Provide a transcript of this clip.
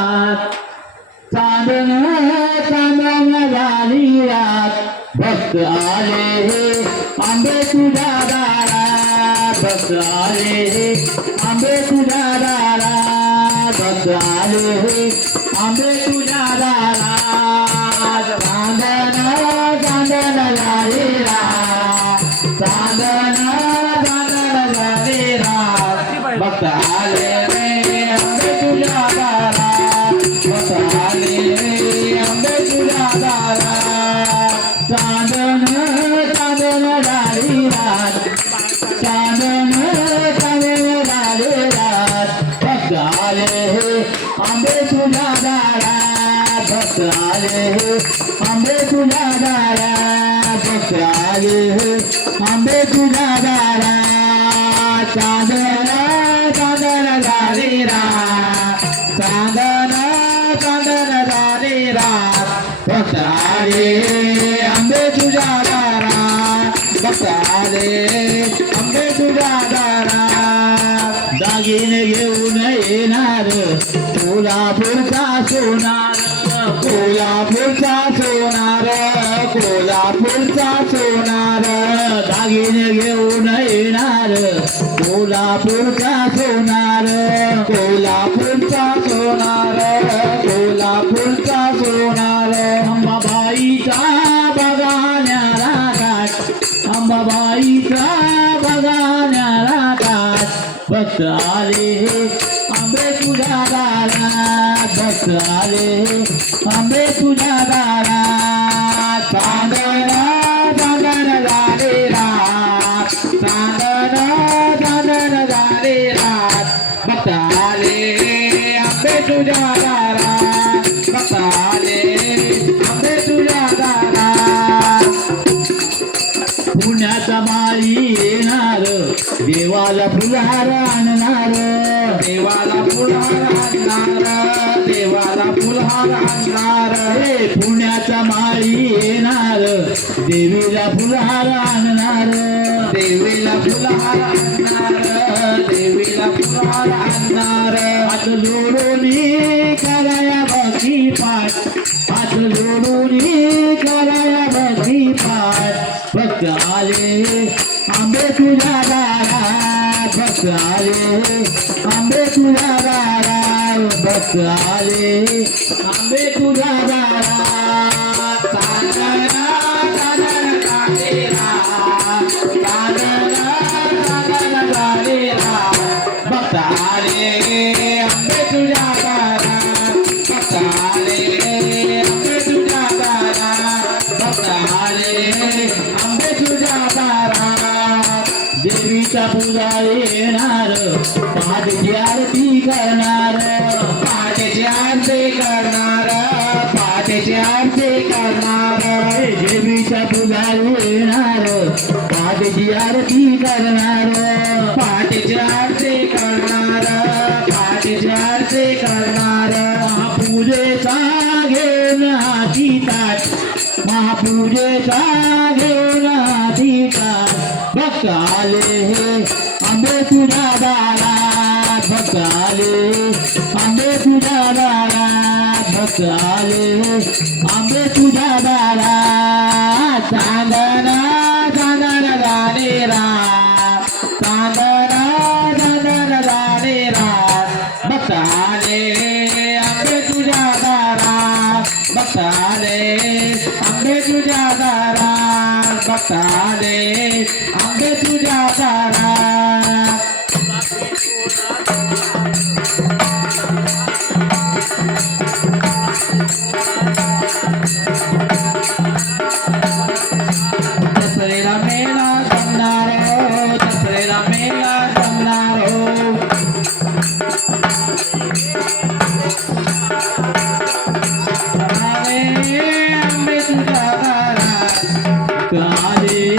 रात चांदन चांदन झाली रात भक्त आले हे आंबे तुझ्या दारा भक्त आले हे आंबे तुझ्या दारा भक्त आले हे आंबे तुझ्या दारा चांदन चांदन झाली रात चांदन चांदन झाली रात भक्त आले चांदन चांदन झाली रात चांदन चांदन झाली रात भक्त आले हे आंबे तुझ्या दारात भक्त आले हे आंबे तुझ्या दारात भक्त आले हे आंबे तुझ्या दारात चांदन चांदन रात आले आंबे तुझ्या दारात भक्त आले आंबे तुझ्या दागिने घेऊन येणार कोल्हापूरचा सोनार कोल्हापूरचा सोनार कोल्हापूरचा सोनार. दागिने घेऊन येणार कोल्हापूरचा सोनार कोल्हापूरचा सोनार. भक्त आले आंबे तुझ्या दारा भक्त आले आंबे तुझ्या दारा फुलहार आणणार देवाला फुलहार आणणार हे पुण्याचा माळी येणार. देवीला फुलहार आणणार. देवीला फुलहार आणणार. देवीला फुलहार आणणार. आज जोडून कराया बघी पाठ. आज जोडून कराया बघी पाठ. फक्त आले आंबे तुझ्या दारा फक्त आले आंबे तुझ्या दारा आले आंबे तुझ्या पूजा येणार चांदण आरती करणार. करणार? हे देवीचा पूजा येणार. पहाटेची आरती करणार. पहाटेची आरती करणार. पहाटेची आरती करणार. महापूजेचा घेऊन हाती ताट महापूजेचा घेऊन हाती ताट भक्त आले हे आंबे तुझ्या दारात. भक्त आले दारात आले. आंबे तुझ्या दारा चांदन चांदन झाले रात चांदन चांदन झाले रात भक्त आले आंबे तुझ्या दारात. भक्त आले आंबे तुझ्या दारात. भक्त आले आंबे तुझ्या কারে